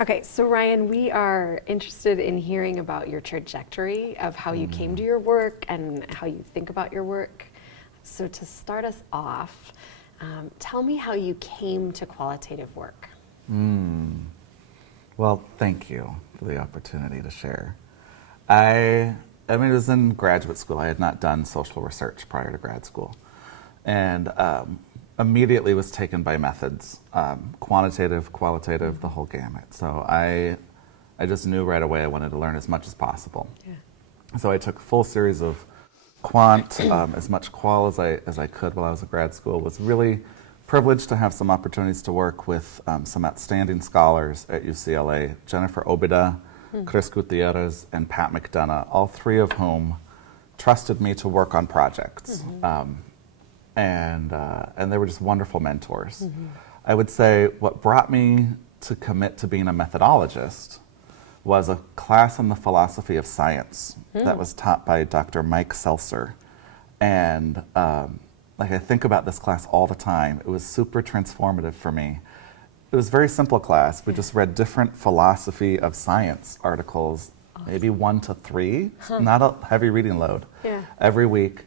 Okay, so Ryan, we are interested in hearing about your trajectory of how you came to your work and how you think about your work. So to start us off, tell me how you came to qualitative work. Well, thank you for the opportunity to share. I mean, it was in graduate school. I had not done social research prior to grad school. And immediately was taken by methods, quantitative, qualitative, the whole gamut. So I just knew right away I wanted to learn as much as possible. Yeah. So I took a full series of quant, as much qual as I could while I was in grad school. Was really privileged to have some opportunities to work with some outstanding scholars at UCLA, Jennifer Obida, Chris Gutierrez, and Pat McDonough, all three of whom trusted me to work on projects. And they were just wonderful mentors. I would say what brought me to commit to being a methodologist was a class in the philosophy of science that was taught by Dr. Mike Seltzer. And I think about this class all the time. It was super transformative for me. It was a very simple class. We just read different philosophy of science articles, maybe 1 to 3, not a heavy reading load, every week.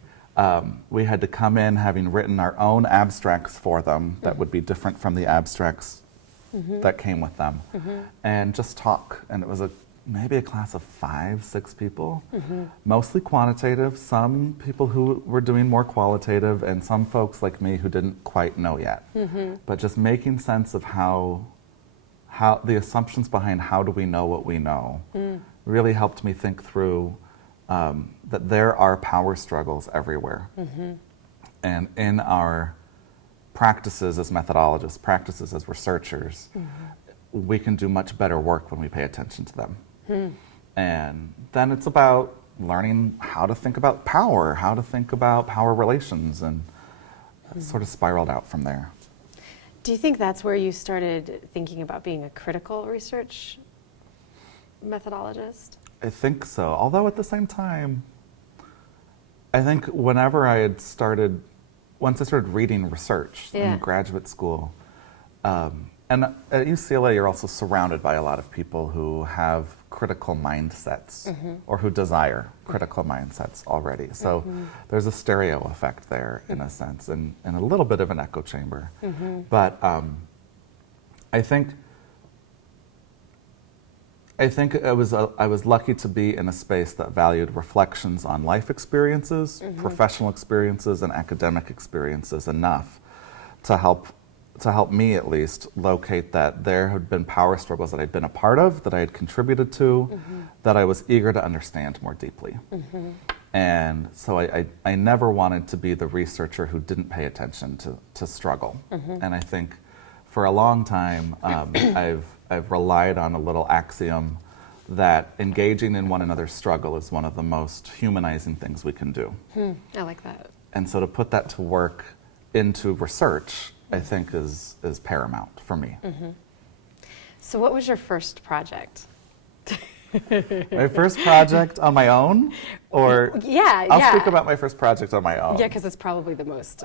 We had to come in having written our own abstracts for them that would be different from the abstracts that came with them, and just talk. And it was maybe a class of 5, 6 people, mostly quantitative, some people who were doing more qualitative, and some folks like me who didn't quite know yet. But just making sense of how the assumptions behind how do we know what we know really helped me think through that there are power struggles everywhere. And in our practices as methodologists, practices as researchers, we can do much better work when we pay attention to them. And then it's about learning how to think about power, how to think about power relations, and sort of spiraled out from there. Do you think that's where you started thinking about being a critical research methodologist? I think so, although at the same time, I think whenever I had started, once I started reading research in graduate school, and at UCLA you're also surrounded by a lot of people who have critical mindsets or who desire critical mindsets already. So there's a stereo effect there in a sense, and a little bit of an echo chamber. But I think I was lucky to be in a space that valued reflections on life experiences, professional experiences, and academic experiences enough to help me at least locate that there had been power struggles that I'd been a part of, that I had contributed to, that I was eager to understand more deeply. And so I never wanted to be the researcher who didn't pay attention to struggle. And I think for a long time, I've relied on a little axiom that engaging in one another's struggle is one of the most humanizing things we can do. I like that. And so to put that to work into research, I think is paramount for me. So what was your first project? My first project on my own? Or I'll speak about my first project on my own. Yeah, because it's probably the most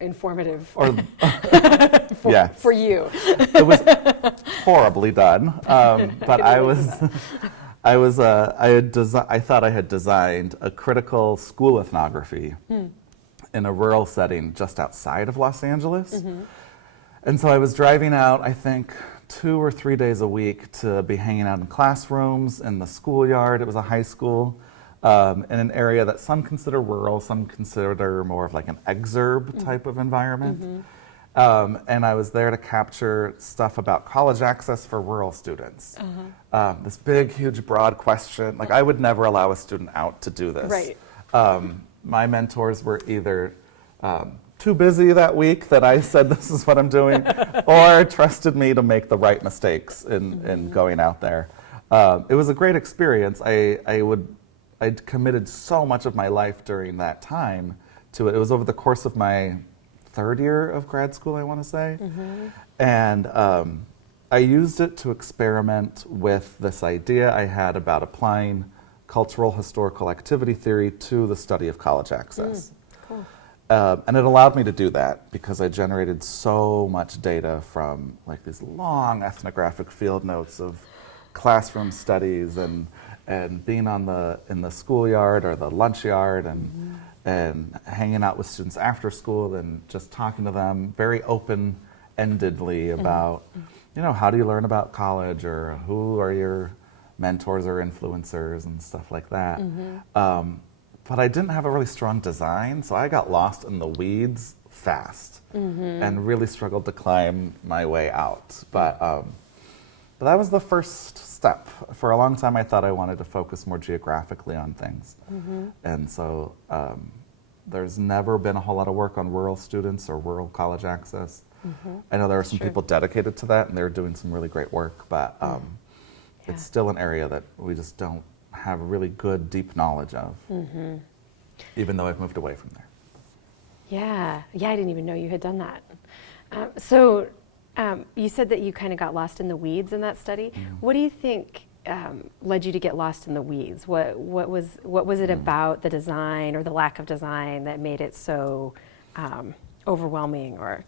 informative for you. It was horribly done, but I thought I had designed a critical school ethnography in a rural setting just outside of Los Angeles. And so I was driving out, I think, 2 or 3 days a week to be hanging out in classrooms, in the schoolyard. It was a high school in an area that some consider rural, some consider more of like an exurb type of environment. And I was there to capture stuff about college access for rural students. This big, huge, broad question. Like, I would never allow a student out to do this. Right. My mentors were either too busy that week that I said this is what I'm doing, or trusted me to make the right mistakes in going out there. It was a great experience. I'd committed so much of my life during that time to it. It was over the course of my 3rd year of grad school, I want to say. And I used it to experiment with this idea I had about applying cultural historical activity theory to the study of college access. Cool. And it allowed me to do that because I generated so much data from like these long ethnographic field notes of classroom studies and being in the schoolyard or the lunch yard and hanging out with students after school and just talking to them very open-endedly about, you know, how do you learn about college or who are your mentors or influencers and stuff like that. But I didn't have a really strong design, so I got lost in the weeds fast and really struggled to climb my way out. But that was the first step. For a long time, I thought I wanted to focus more geographically on things. And so there's never been a whole lot of work on rural students or rural college access. I know there are some people dedicated to that, and they're doing some really great work, but it's still an area that we just don't have really good, deep knowledge of, even though I've moved away from there. Yeah, I didn't even know you had done that. So you said that you kind of got lost in the weeds in that study. What do you think led you to get lost in the weeds? What was it about the design or the lack of design that made it so overwhelming? Or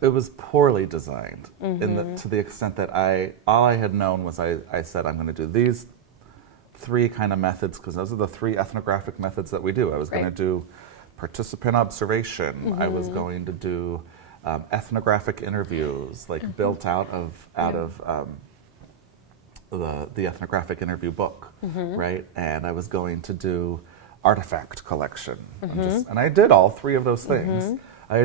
it was poorly designed to the extent that all I had known was I said I'm going to do these 3 kind of methods because those are the 3 ethnographic methods that we do. I was going to do participant observation. I was going to do ethnographic interviews, like built out of the ethnographic interview book, right? And I was going to do artifact collection, and I did all 3 of those things. I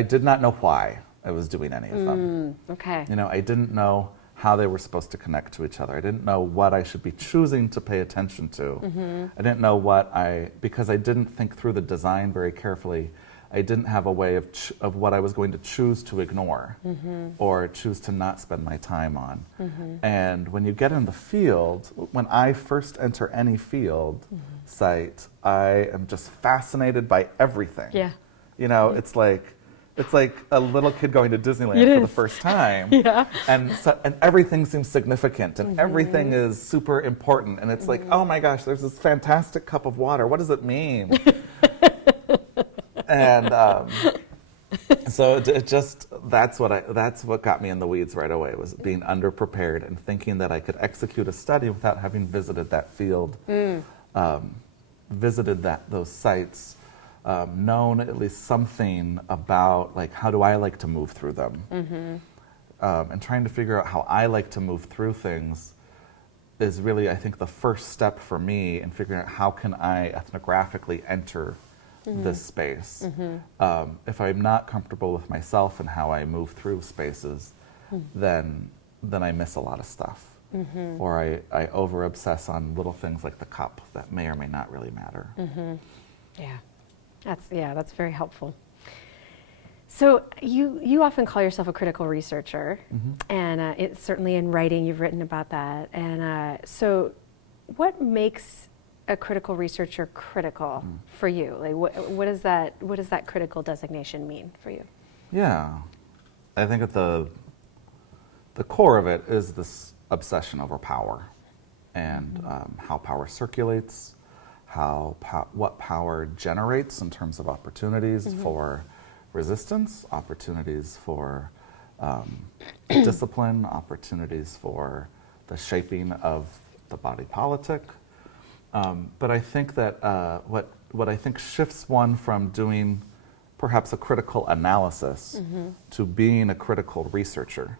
did not know why I was doing any of them. Okay. You know, I didn't know how they were supposed to connect to each other. I didn't know what I should be choosing to pay attention to. I didn't know because I didn't think through the design very carefully, I didn't have a way of what I was going to choose to ignore or choose to not spend my time on. And when you get in the field, when I first enter any field site, I am just fascinated by everything. Yeah. You know, it's like a little kid going to Disneyland for the first time. And everything seems significant and everything is super important. And it's like, oh my gosh, there's this fantastic cup of water. What does it mean? And so that's what got me in the weeds right away, was being underprepared and thinking that I could execute a study without having visited that field, visited those sites, known at least something about like how do I like to move through them, and trying to figure out how I like to move through things is really, I think, the first step for me in figuring out how can I ethnographically enter this space. If I'm not comfortable with myself and how I move through spaces, then I miss a lot of stuff, or I over obsess on little things like the cup that may or may not really matter. That's very helpful. So you often call yourself a critical researcher, and it's certainly in writing you've written about that. And so, what makes a critical researcher critical for you? Like, what does that critical designation mean for you? Yeah, I think at the core of it is this obsession over power, and how power circulates, what power generates in terms of opportunities for resistance, opportunities for discipline, opportunities for the shaping of the body politic. But I think that what I think shifts one from doing perhaps a critical analysis to being a critical researcher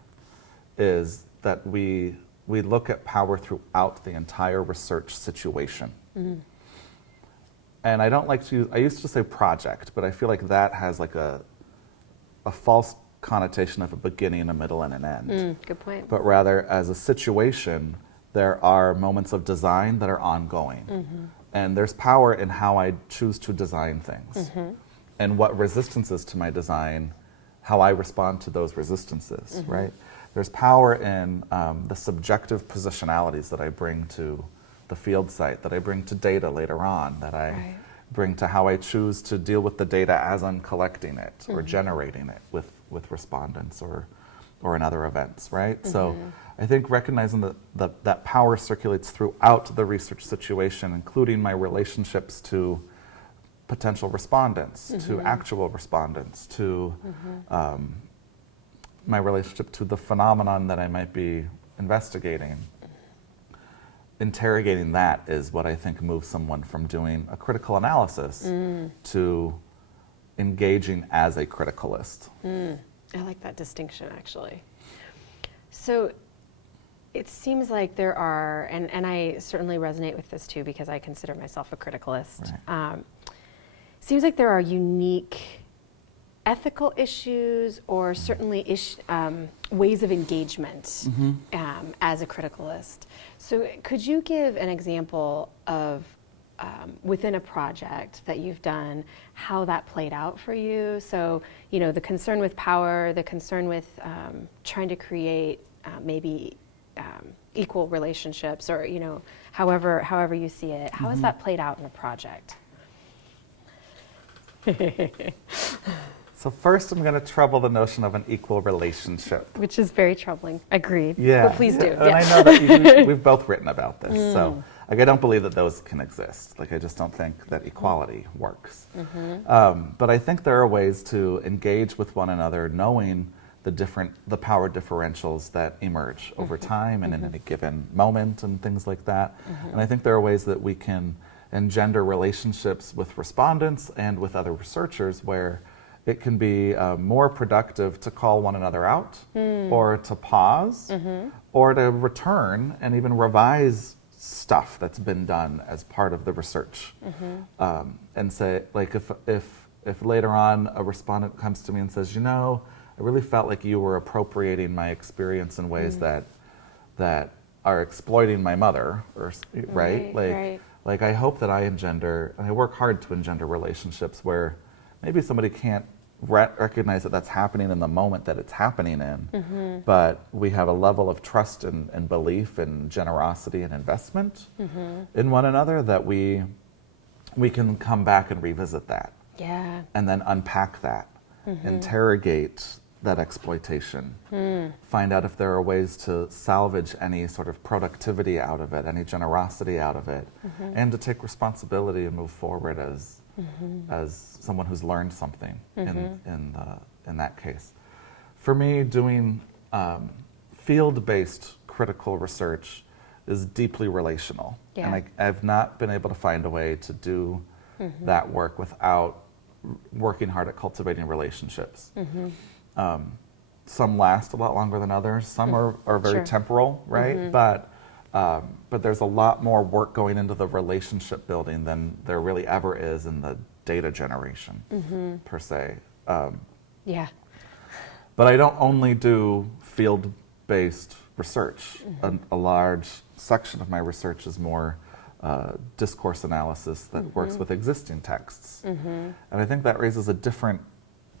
is that we look at power throughout the entire research situation. And I don't like to use, I used to say project, but I feel like that has like a false connotation of a beginning, a middle, and an end. Good point. But rather, as a situation, there are moments of design that are ongoing. And there's power in how I choose to design things. And what resistance is to my design, how I respond to those resistances, right? There's power in the subjective positionalities that I bring to the field site, that I bring to data later on, that I bring to how I choose to deal with the data as I'm collecting it or generating it with respondents or in other events, right? So I think recognizing that power circulates throughout the research situation, including my relationships to potential respondents, to actual respondents, to my relationship to the phenomenon that I might be investigating. Interrogating that is what I think moves someone from doing a critical analysis to engaging as a criticalist. I like that distinction, actually. So it seems like there are, and I certainly resonate with this too because I consider myself a criticalist. Right. Seems like there are unique ethical issues or certainly ways of engagement as a criticalist. So could you give an example of within a project that you've done, how that played out for you? So, you know, the concern with power, the concern with trying to create maybe equal relationships, or, you know, however you see it. How has that played out in a project? So first I'm going to trouble the notion of an equal relationship. Which is very troubling. Agreed. Yeah. But please do. And I know that we've both written about this. So like, I don't believe that those can exist. Like, I just don't think that equality works. But I think there are ways to engage with one another knowing the power differentials that emerge over time and in any given moment and things like that. And I think there are ways that we can engender relationships with respondents and with other researchers where it can be more productive to call one another out or to pause or to return and even revise stuff that's been done as part of the research. And say, like, if later on a respondent comes to me and says, you know, I really felt like you were appropriating my experience in ways that are exploiting my mother, or right? Like I hope that I engender, and I work hard to engender relationships where maybe somebody can't recognize that that's happening in the moment that it's happening in, but we have a level of trust and belief and generosity and investment in one another that we can come back and revisit that. Yeah. And then unpack that, interrogate that exploitation, find out if there are ways to salvage any sort of productivity out of it, any generosity out of it, and to take responsibility and move forward as someone who's learned something in that case. For me, doing field-based critical research is deeply relational, and I've not been able to find a way to do that work without working hard at cultivating relationships. Some last a lot longer than others. Some are very temporal, right? But there's a lot more work going into the relationship building than there really ever is in the data generation, per se. Yeah. But I don't only do field-based research. A large section of my research is more discourse analysis that works with existing texts. And I think that raises a different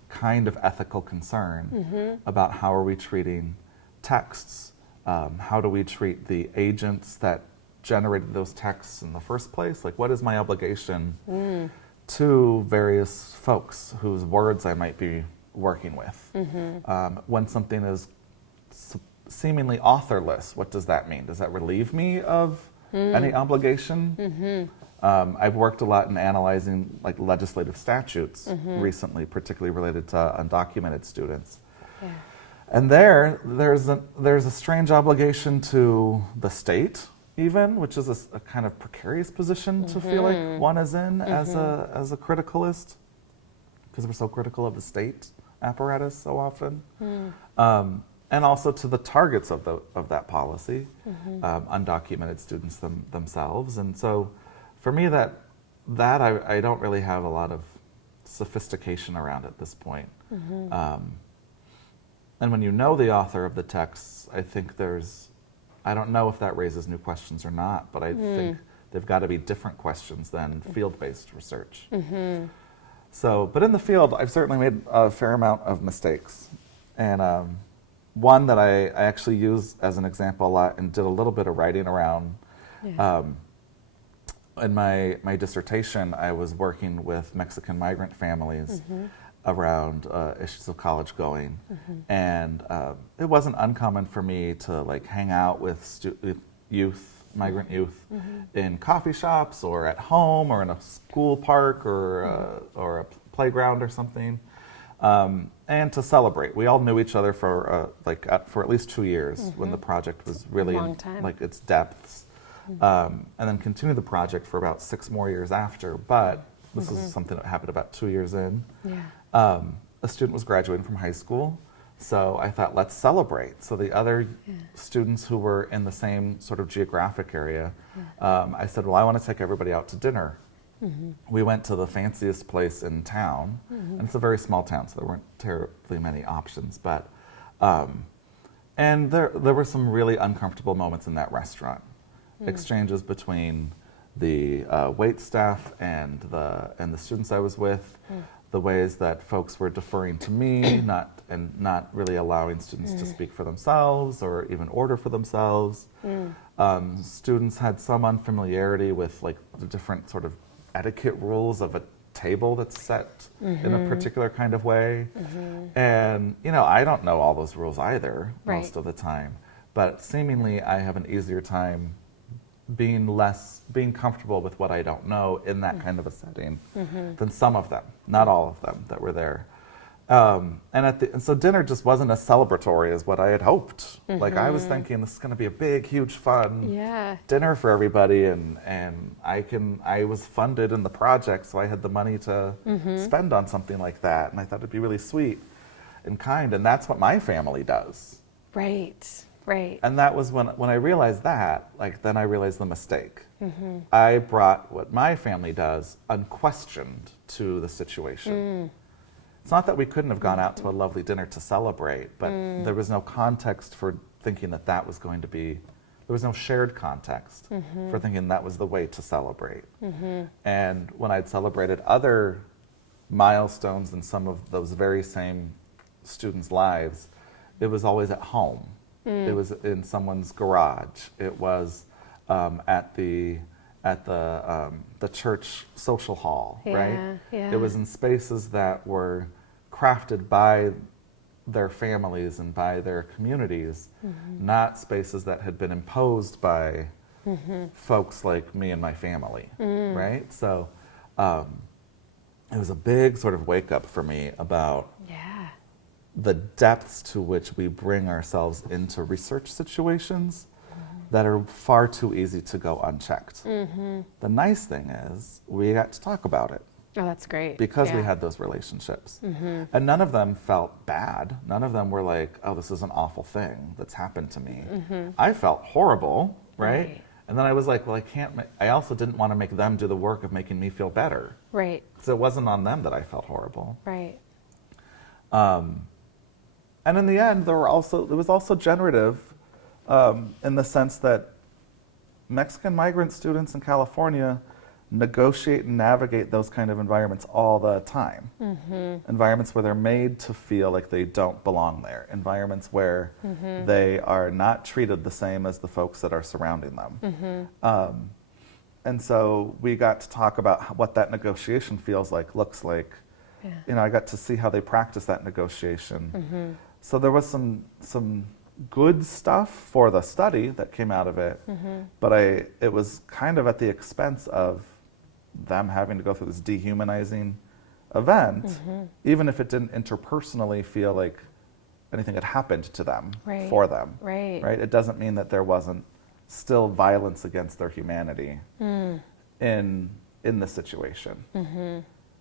kind of ethical concern about how are we treating texts. How do we treat the agents that generated those texts in the first place? Like, what is my obligation to various folks whose words I might be working with? When something is seemingly authorless, what does that mean? Does that relieve me of any obligation? I've worked a lot in analyzing like legislative statutes recently, particularly related to undocumented students. Yeah. And there's a strange obligation to the state, even, which is a kind of precarious position to feel like one is in as a criticalist, because we're so critical of the state apparatus so often, and also to the targets of that policy, undocumented students themselves. And so, for me, that I don't really have a lot of sophistication around at this point. And when you know the author of the texts, I think I don't know if that raises new questions or not, but I think they've got to be different questions than field-based research. So, but in the field, I've certainly made a fair amount of mistakes. And one that I actually use as an example a lot and did a little bit of writing around. In my dissertation, I was working with Mexican migrant families around issues of college going, and it wasn't uncommon for me to like hang out with youth migrant youth in coffee shops or at home or in a school park or a playground or something, and to celebrate. We all knew each other for at least 2 years when the project was really long time. like its depths, and then continued the project for about 6 more years after. But this is something that happened about 2 years in. Yeah. A student was graduating from high school, so I thought, let's celebrate. So the other students who were in the same sort of geographic area, I said, well, I want to take everybody out to dinner. We went to the fanciest place in town, and it's a very small town, so there weren't terribly many options. But and there were some really uncomfortable moments in that restaurant. Exchanges between the wait staff and the students I was with, the ways that folks were deferring to me, not really allowing students to speak for themselves or even order for themselves. Students had some unfamiliarity with like the different sort of etiquette rules of a table that's set in a particular kind of way. And, I don't know all those rules either most of the time, but seemingly I have an easier time being comfortable with what I don't know in that kind of a setting than some of them, not all of them that were there. And so dinner just wasn't as celebratory as what I had hoped. Like I was thinking this is going to be a big, huge, fun dinner for everybody, and I was funded in the project, so I had the money to spend on something like that, and I thought it'd be really sweet and kind, and that's what my family does. Right. And that was when I realized that, then I realized the mistake. I brought what my family does unquestioned to the situation. It's not that we couldn't have gone out to a lovely dinner to celebrate, but there was no context for thinking that was going to be, there was no shared context for thinking that was the way to celebrate. And when I'd celebrated other milestones in some of those very same students' lives, it was always at home. It was in someone's garage. It was at the church social hall, right? Yeah. It was in spaces that were crafted by their families and by their communities, not spaces that had been imposed by folks like me and my family, right? So it was a big sort of wake up for me about the depths to which we bring ourselves into research situations that are far too easy to go unchecked. The nice thing is we got to talk about it. Oh, that's great. Because we had those relationships. And none of them felt bad. None of them were like, oh, this is an awful thing that's happened to me. I felt horrible, right? And then I was like, well, I also didn't want to make them do the work of making me feel better. Right. So it wasn't on them that I felt horrible. Right. And in the end, it was also generative in the sense that Mexican migrant students in California negotiate and navigate those kind of environments all the time. Environments where they're made to feel like they don't belong there. Environments where they are not treated the same as the folks that are surrounding them. And so we got to talk about what that negotiation feels like, looks like. I got to see how they practice that negotiation. So there was some good stuff for the study that came out of it, but it was kind of at the expense of them having to go through this dehumanizing event, even if it didn't interpersonally feel like anything had happened to them for them. Right? It doesn't mean that there wasn't still violence against their humanity in the situation.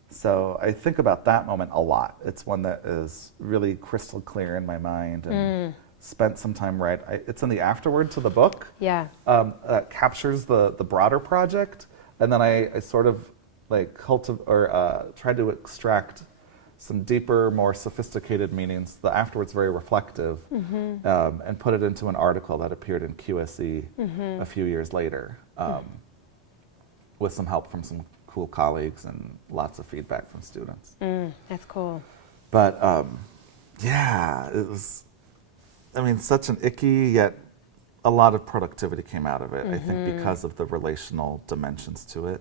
So I think about that moment a lot. It's one that is really crystal clear in my mind, and spent some time it's in the afterword to the book. That captures the broader project, and then I sort of tried to extract some deeper, more sophisticated meanings. The afterword's very reflective, and put it into an article that appeared in QSE a few years later, with some help from some cool colleagues and lots of feedback from students. That's cool. But it was, such an icky, yet a lot of productivity came out of it, I think, because of the relational dimensions to it.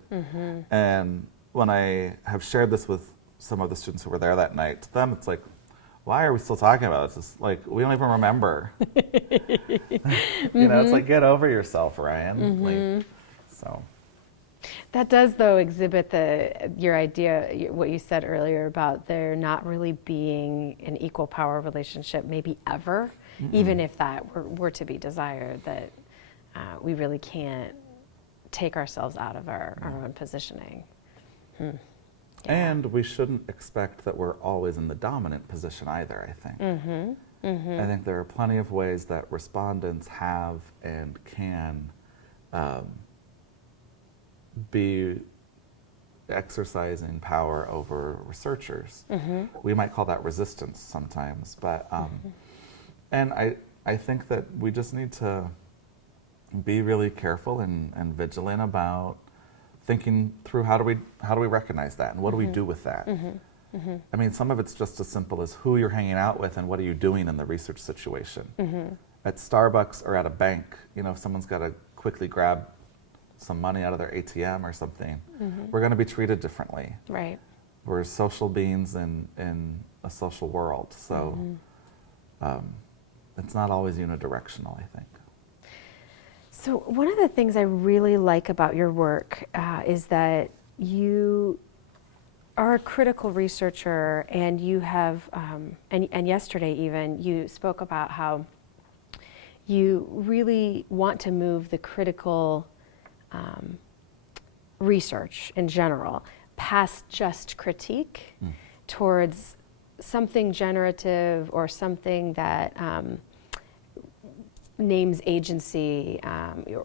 And when I have shared this with some of the students who were there that night, to them it's like, why are we still talking about this? It's like, we don't even remember. You know, it's like, get over yourself, Ryan. Like, so. That does, though, exhibit your idea, what you said earlier about there not really being an equal power relationship, maybe ever, even if that were to be desired, that we really can't take ourselves out of our own positioning. Yeah. And we shouldn't expect that we're always in the dominant position either, I think. I think there are plenty of ways that respondents have and can be exercising power over researchers. We might call that resistance sometimes, but and I think that we just need to be really careful and vigilant about thinking through how do we recognize that and what do we do with that. I mean, some of it's just as simple as who you're hanging out with and what are you doing in the research situation. At Starbucks or at a bank, you know, if someone's got to quickly grab some money out of their ATM or something, we're going to be treated differently. Right. We're social beings in a social world, so it's not always unidirectional, I think. So one of the things I really like about your work is that you are a critical researcher, and you have, and yesterday even, you spoke about how you really want to move the critical research in general past just critique towards something generative or something that names agency,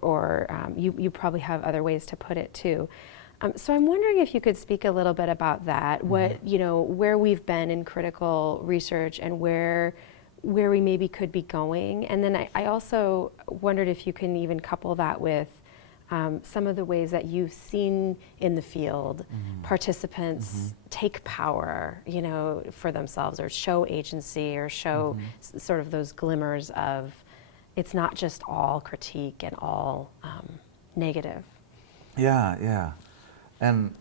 or you probably have other ways to put it too. So I'm wondering if you could speak a little bit about that, what, you know, where we've been in critical research and where we maybe could be going. And then I also wondered if you can even couple that with some of the ways that you've seen in the field participants take power, you know, for themselves, or show agency, or show sort of those glimmers of it's not just all critique and all negative. Yeah. And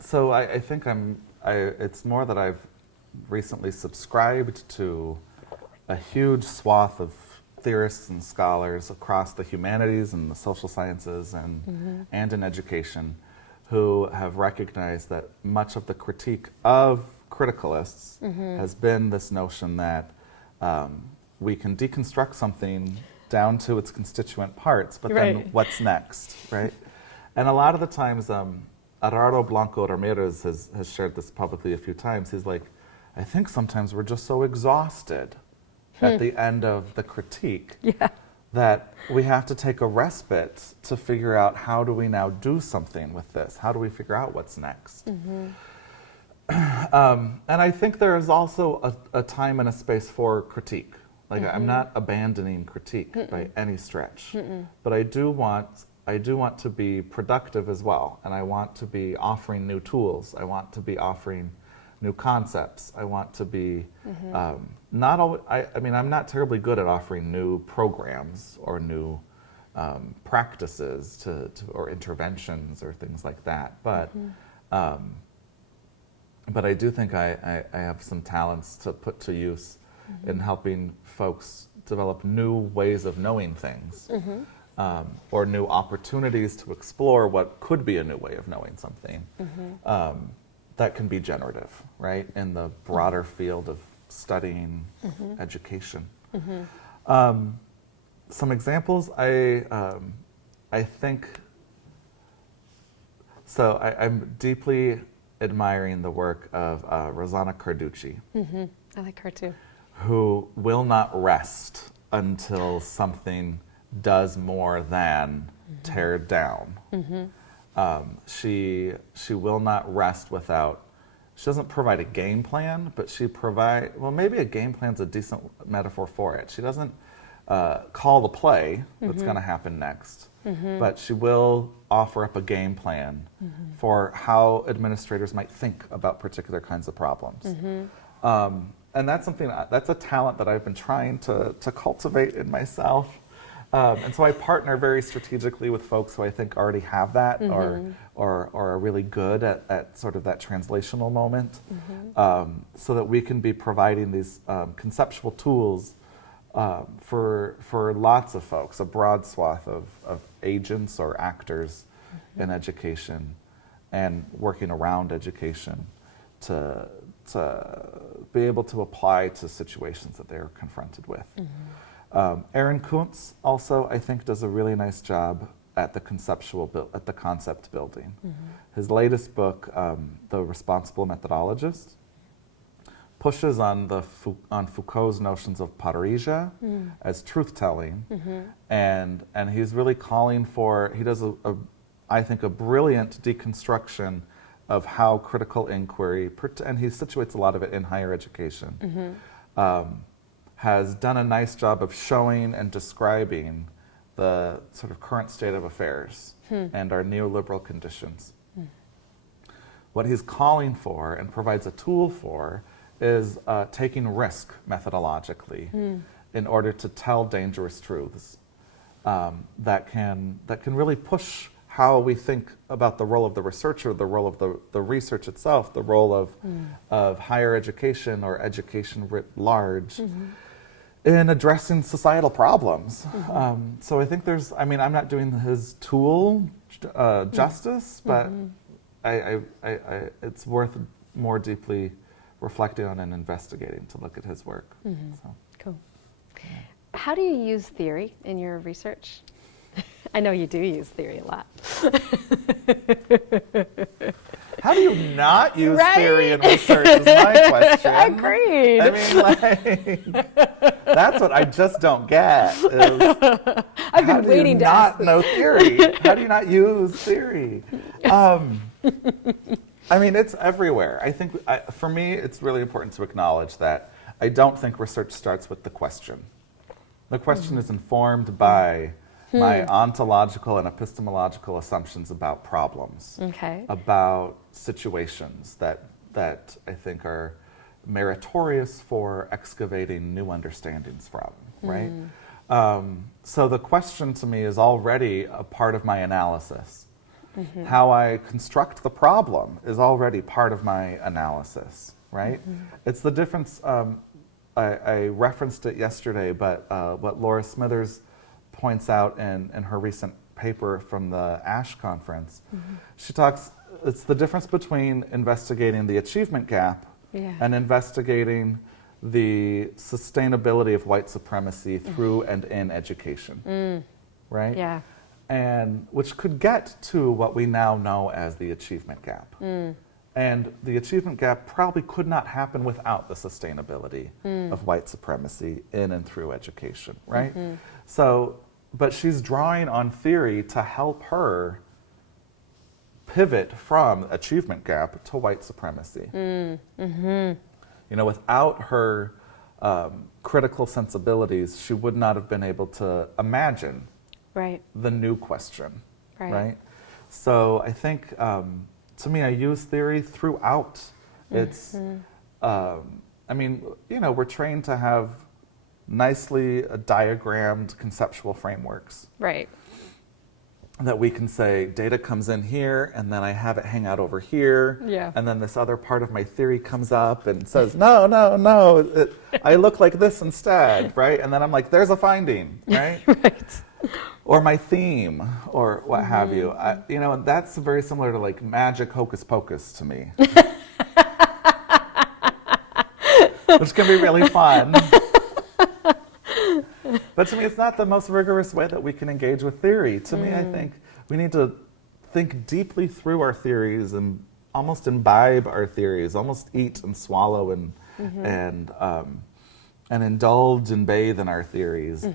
so I think it's more that I've recently subscribed to a huge swath of theorists and scholars across the humanities and the social sciences and in education who have recognized that much of the critique of criticalists has been this notion that we can deconstruct something down to its constituent parts, but then what's next, right? And a lot of the times, Eduardo Blanco Ramirez has shared this publicly a few times. He's like, I think sometimes we're just so exhausted at the end of the critique that we have to take a respite to figure out how do we now do something with this? How do we figure out what's next? And I think there is also a time and a space for critique. Like I'm not abandoning critique by any stretch, but I do want to be productive as well, and I want to be offering new tools. I want to be offering new concepts. I want to be not always. I mean, I'm not terribly good at offering new programs or new practices or interventions or things like that. But I do think I have some talents to put to use in helping folks develop new ways of knowing things. Or new opportunities to explore what could be a new way of knowing something that can be generative, right, in the broader field of studying education. Some examples, I think, so I'm deeply admiring the work of Rosanna Carducci. I like her too. Who will not rest until something does more than tear down. She will not rest without, she doesn't provide a game plan, but well, maybe a game plan's a decent metaphor for it. She doesn't call the play that's going to happen next, but she will offer up a game plan for how administrators might think about particular kinds of problems. And that's a talent that I've been trying to cultivate in myself. And so I partner very strategically with folks who I think already have that or are really good at sort of that translational moment, so that we can be providing these conceptual tools for lots of folks, a broad swath of agents or actors in education and working around education to be able to apply to situations that they're confronted with. Aaron Kuntz also, I think, does a really nice job at the concept building. His latest book, The Responsible Methodologist, pushes on Foucault's notions of parrhesia as truth-telling, and he's really calling for, he does I think a brilliant deconstruction of how critical inquiry, and he situates a lot of it in higher education, has done a nice job of showing and describing the sort of current state of affairs and our neoliberal conditions. What he's calling for and provides a tool for is taking risk methodologically in order to tell dangerous truths that can really push how we think about the role of the researcher, the role of the research itself, the role of higher education or education writ large in addressing societal problems. So I think I'm not doing his tool justice, but it's worth more deeply reflecting on and investigating to look at his work. So. Cool. How do you use theory in your research? I know you do use theory a lot. How do you not use theory in research is my question. Agreed. I mean, that's what I just don't get. I've been waiting to ask. How do you not know theory? How do you not use theory? I mean, it's everywhere. I think, for me, it's really important to acknowledge that I don't think research starts with the question. The question is informed by my ontological and epistemological assumptions about problems, about situations that I think are meritorious for excavating new understandings from, right? So the question to me is already a part of my analysis. How I construct the problem is already part of my analysis, right? It's the difference, I referenced it yesterday, but what Laura Smithers points out in her recent paper from the ASH conference, she talks, it's the difference between investigating the achievement gap and investigating the sustainability of white supremacy through and in education, right? Yeah. And which could get to what we now know as the achievement gap. And the achievement gap probably could not happen without the sustainability of white supremacy in and through education, right? So, but she's drawing on theory to help her pivot from achievement gap to white supremacy. You know, without her critical sensibilities, she would not have been able to imagine the new question, right? So I think, to me, I use theory throughout. It's, I mean, you know, we're trained to have nicely diagrammed conceptual frameworks. That we can say, data comes in here, and then I have it hang out over here, and then this other part of my theory comes up and says, no, I look like this instead, right? And then I'm like, there's a finding, right? Or my theme, or what have you. You know, that's very similar to like magic hocus pocus to me. Which can be really fun. But to me, it's not the most rigorous way that we can engage with theory. To me, I think we need to think deeply through our theories and almost imbibe our theories, almost eat and swallow and indulge and bathe in our theories,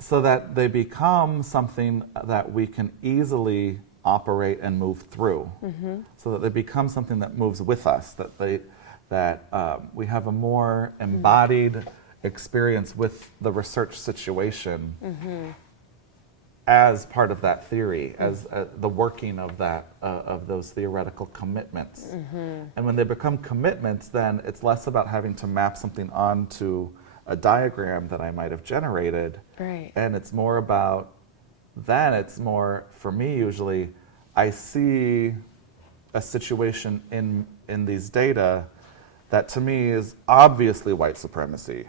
so that they become something that we can easily operate and move through, so that they become something that moves with us, that we have a more embodied experience with the research situation as part of that theory, as the working of that of those theoretical commitments. And when they become commitments, then it's less about having to map something onto a diagram that I might have generated. Right. And it's more about, then it's more, for me usually, I see a situation in these data that to me is obviously white supremacy.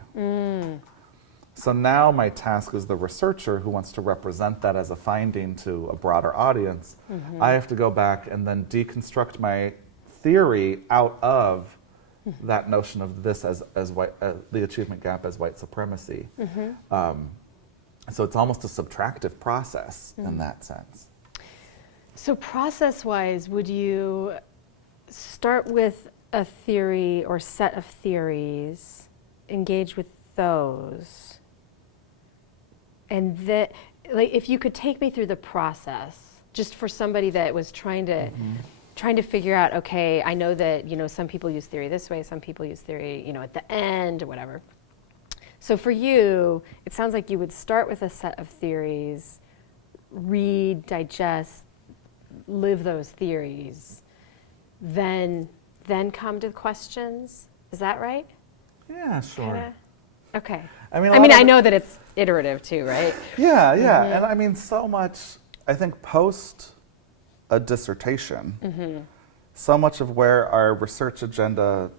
So now my task as the researcher who wants to represent that as a finding to a broader audience, I have to go back and then deconstruct my theory out of that notion of this as white, the achievement gap as white supremacy. So it's almost a subtractive process in that sense. So process-wise, would you start with a theory or set of theories, engage with those, and then, like, if you could take me through the process, just for somebody that was trying to figure out, okay, I know that, some people use theory this way, some people use theory, at the end or whatever. So for you, it sounds like you would start with a set of theories, read, digest, live those theories, then come to questions. Is that right? Yeah, sure. Kinda? Okay. I know that it's iterative too, right? Yeah. And I mean, so much, I think post a dissertation, so much of where our research agenda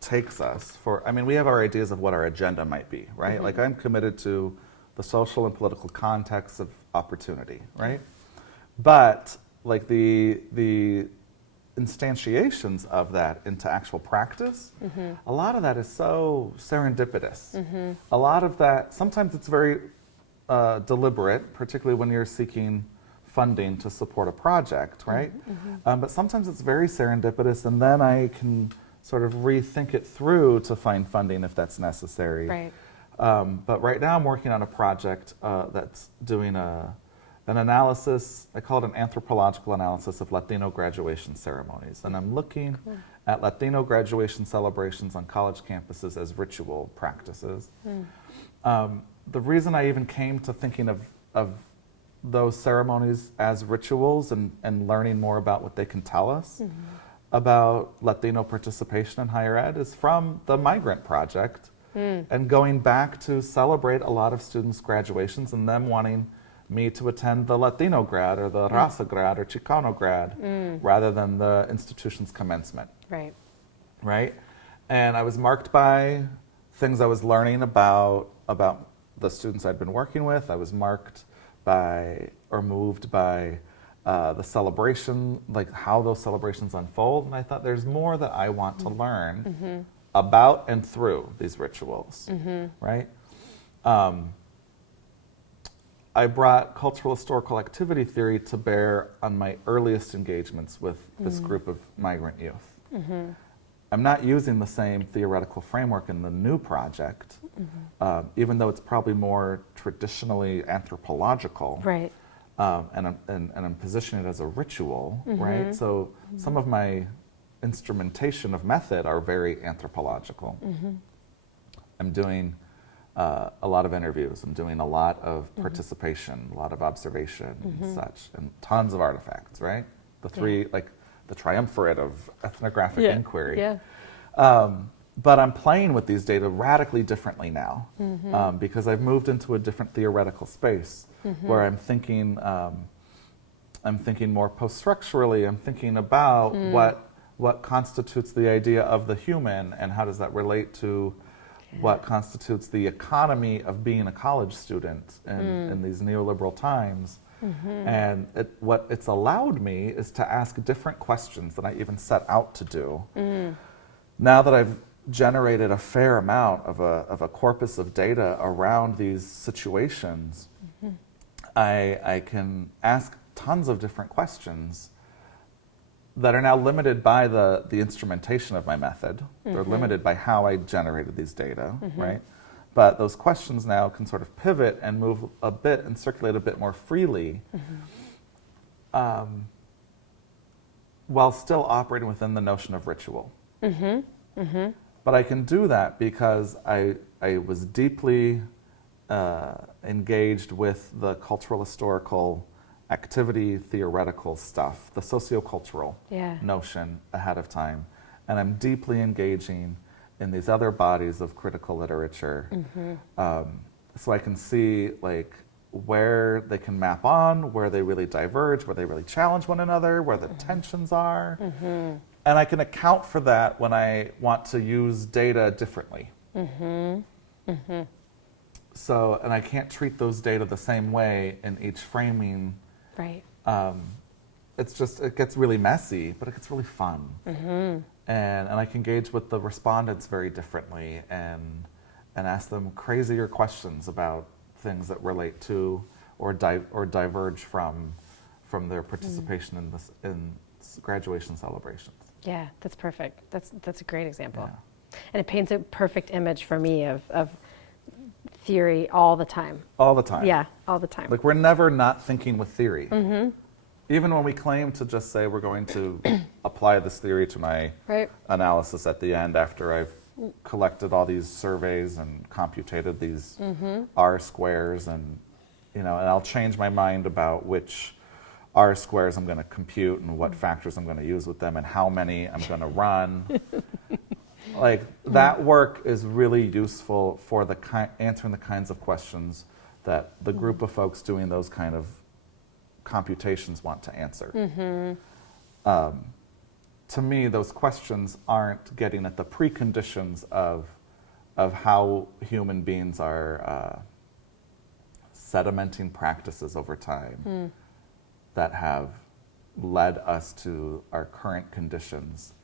takes us we have our ideas of what our agenda might be, right? Like I'm committed to the social and political context of opportunity, right? But like the instantiations of that into actual practice, a lot of that is so serendipitous. A lot of that, sometimes it's very deliberate, particularly when you're seeking funding to support a project, right? But sometimes it's very serendipitous, and then I can sort of rethink it through to find funding if that's necessary. Right. But right now I'm working on a project that's doing an analysis, I call it an anthropological analysis of Latino graduation ceremonies. And I'm looking at Latino graduation celebrations on college campuses as ritual practices. The reason I even came to thinking of those ceremonies as rituals and learning more about what they can tell us about Latino participation in higher ed is from the Migrant Project and going back to celebrate a lot of students' graduations and them wanting me to attend the Latino grad or the Raza grad or Chicano grad rather than the institution's commencement. Right? And I was marked by things I was learning about the students I'd been working with. I was marked by or moved by the celebration, like how those celebrations unfold. And I thought there's more that I want to learn about and through these rituals, right? I brought cultural historical activity theory to bear on my earliest engagements with this group of migrant youth. I'm not using the same theoretical framework in the new project, even though it's probably more traditionally anthropological. Right. And I'm positioning it as a ritual, right? So some of my instrumentation of method are very anthropological. I'm doing a lot of interviews. I'm doing a lot of participation, a lot of observation and such, and tons of artifacts, right? The three, like the triumvirate of ethnographic inquiry. But I'm playing with these data radically differently now because I've moved into a different theoretical space where I'm thinking more post-structurally. I'm thinking about what constitutes the idea of the human and how does that relate to what constitutes the economy of being a college student in these neoliberal times. And what it's allowed me is to ask different questions than I even set out to do. Now that I've generated a fair amount of a corpus of data around these situations, I can ask tons of different questions that are now limited by the instrumentation of my method. They're limited by how I generated these data, right? But those questions now can sort of pivot and move a bit and circulate a bit more freely while still operating within the notion of ritual. But I can do that because I was deeply engaged with the cultural historical activity theoretical stuff, the sociocultural notion ahead of time. And I'm deeply engaging in these other bodies of critical literature. So I can see like where they can map on, where they really diverge, where they really challenge one another, where the tensions are. And I can account for that when I want to use data differently. So, and I can't treat those data the same way in each framing. Right. It's just, it gets really messy, but it gets really fun. And I can engage with the respondents very differently and ask them crazier questions about things that relate to or diverge from their participation in graduation celebrations. Yeah, that's perfect. That's a great example. Yeah. And it paints a perfect image for me of theory all the time. All the time. Yeah, all the time. Like we're never not thinking with theory. Even when we claim to just say we're going to apply this theory to my analysis at the end after I've collected all these surveys and computated these R squares and and I'll change my mind about which R squares I'm going to compute and what factors I'm going to use with them and how many I'm going to run. Like that work is really useful for answering the kinds of questions that the group of folks doing those kind of computations want to answer. To me, those questions aren't getting at the preconditions of how human beings are sedimenting practices over time that have led us to our current conditions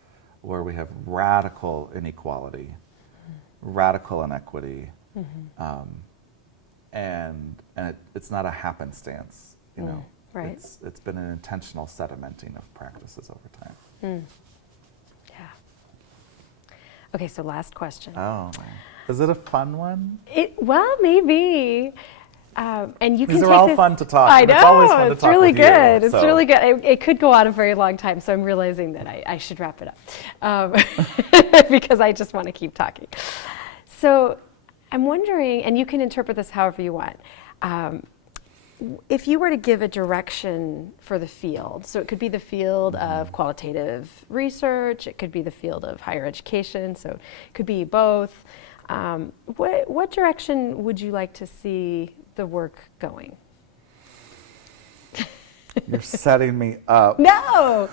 where we have radical inequality, radical inequity, and it's not a happenstance, Right. It's been an intentional sedimenting of practices over time. Yeah. Okay, so last question. Oh, is it a fun one? Well, maybe. And you can These take are all this. fun to talk. I know. It's always fun to It's talk really with you, good. It's so. really good. It could go on a very long time, so I'm realizing that I should wrap it up because I just want to keep talking. So I'm wondering, and you can interpret this however you want. If you were to give a direction for the field, so it could be the field of qualitative research, it could be the field of higher education, so it could be both. What direction would you like to see the work going? You're setting me up. No!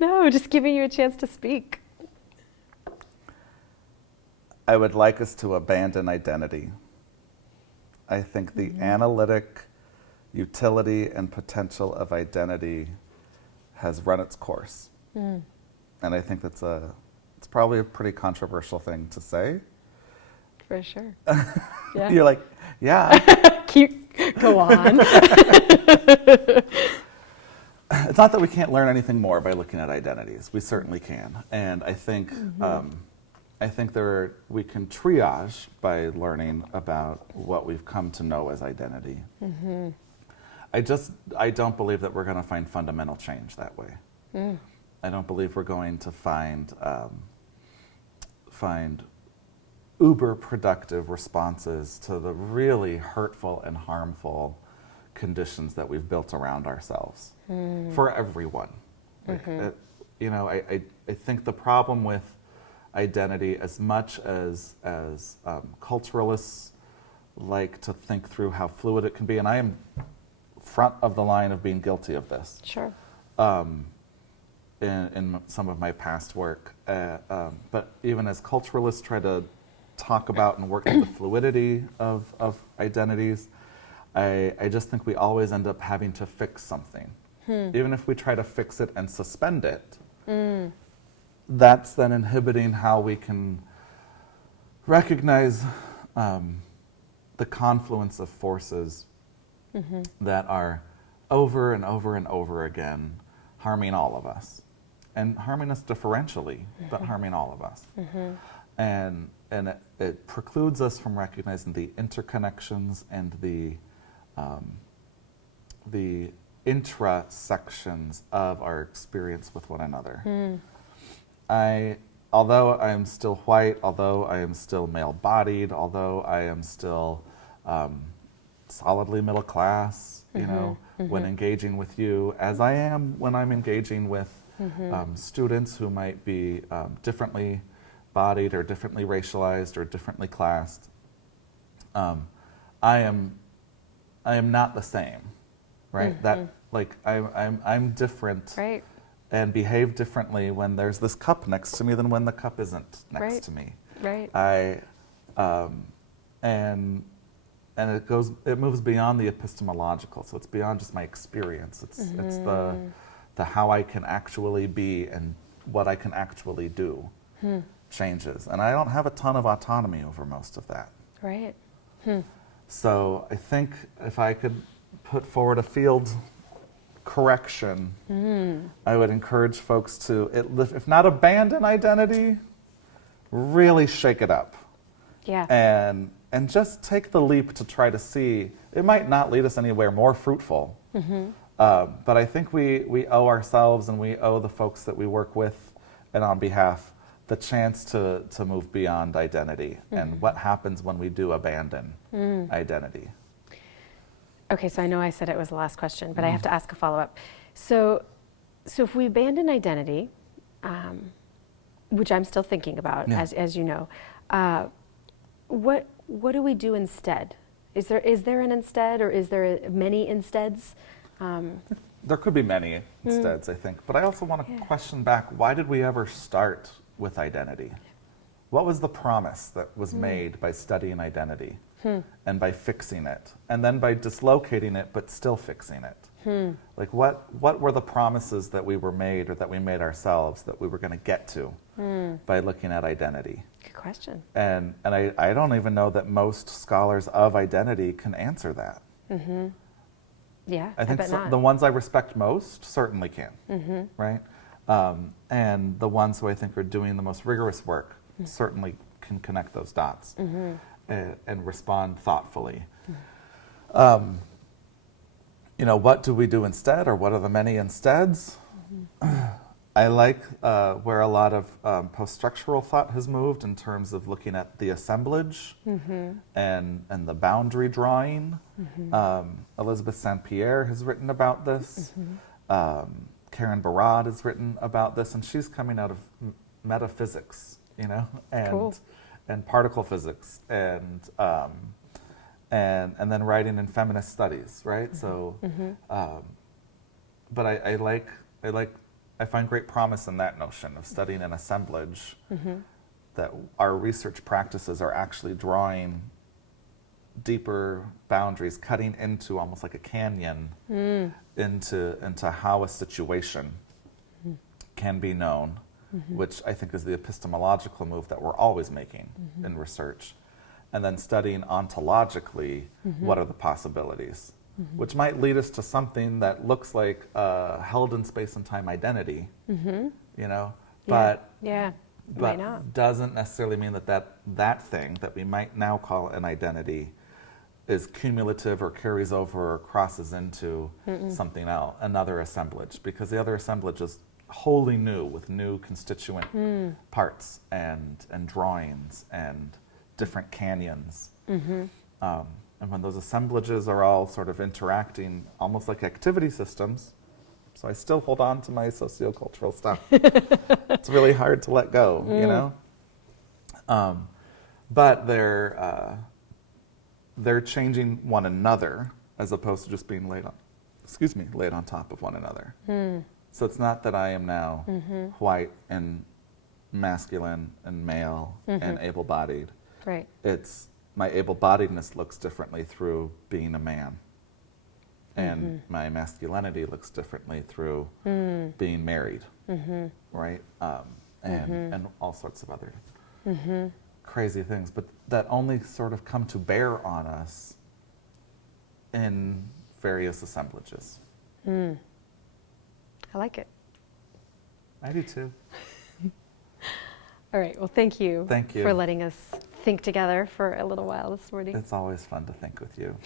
No, just giving you a chance to speak. I would like us to abandon identity. I think the analytic utility and potential of identity has run its course. And I think it's probably a pretty controversial thing to say. For sure. Yeah. You're like, yeah. Go on. It's not that we can't learn anything more by looking at identities. We certainly can. And I think we can triage by learning about what we've come to know as identity. I don't believe that we're going to find fundamental change that way. I don't believe we're going to find uber productive responses to the really hurtful and harmful conditions that we've built around ourselves for everyone. Like, I think the problem with identity, as much as culturalists like to think through how fluid it can be, and I am front of the line of being guilty of this. Sure. In some of my past work, but even as culturalists try to talk about and work through the fluidity of identities, I just think we always end up having to fix something. Even if we try to fix it and suspend it, that's then inhibiting how we can recognize the confluence of forces that are over and over and over again harming all of us, and harming us differentially, but harming all of us. And it precludes us from recognizing the interconnections and the intrasections of our experience with one another. Although I am still white, although I am still male-bodied, although I am still solidly middle class, when engaging with you, as I am when I'm engaging with students who might be differently bodied or differently racialized or differently classed. I am not the same, right? That like I'm different, Right. and behave differently when there's this cup next to me than when the cup isn't next Right. to me. Right. And it moves beyond the epistemological, so it's beyond just my experience. It's the how I can actually be and what I can actually do changes, and I don't have a ton of autonomy over most of that. Right. So I think if I could put forward a field correction, I would encourage folks to, if not abandon identity, really shake it up. Yeah. And just take the leap to try to see. It might not lead us anywhere more fruitful, but I think we owe ourselves and we owe the folks that we work with and on behalf the chance to move beyond identity and what happens when we do abandon identity. Okay, so I know I said it was the last question, but I have to ask a follow-up. So if we abandon identity, which I'm still thinking about, as you know, what do we do instead? Is there an instead, or is there many insteads? There could be many insteads, I think. But I also want to question back, why did we ever start with identity? What was the promise that was made by studying identity and by fixing it, and then by dislocating it but still fixing it? Like what were the promises that we were made or that we made ourselves that we were going to get to by looking at identity? Good question. And I don't even know that most scholars of identity can answer that. Yeah, I think bet not. the ones I respect most certainly can, right? And the ones who I think are doing the most rigorous work certainly can connect those dots and respond thoughtfully. What do we do instead, or what are the many insteads? I like where a lot of post-structural thought has moved in terms of looking at the assemblage and the boundary drawing. Elizabeth St. Pierre has written about this. Karen Barad has written about this, and she's coming out of metaphysics, and particle physics, and then writing in feminist studies, right? So, but I find great promise in that notion of studying an assemblage, that our research practices are actually drawing deeper boundaries, cutting into almost like a canyon into how a situation can be known, which I think is the epistemological move that we're always making in research. And then studying ontologically what are the possibilities, which might lead us to something that looks like held in space and time identity, but might not. Doesn't necessarily mean that thing that we might now call an identity is cumulative or carries over or crosses into something else, another assemblage, because the other assemblage is wholly new with new constituent parts and drawings and different canyons. And when those assemblages are all sort of interacting almost like activity systems, so I still hold on to my sociocultural stuff. It's really hard to let go, but they're changing one another as opposed to just being laid on top of one another. So it's not that I am now white and masculine and male and able-bodied. Right. It's my able-bodiedness looks differently through being a man, and my masculinity looks differently through being married, right? And all sorts of other crazy things, but that only sort of come to bear on us in various assemblages. I like it. I do too. All right, well, thank you. Thank you for letting us think together for a little while this morning. It's always fun to think with you.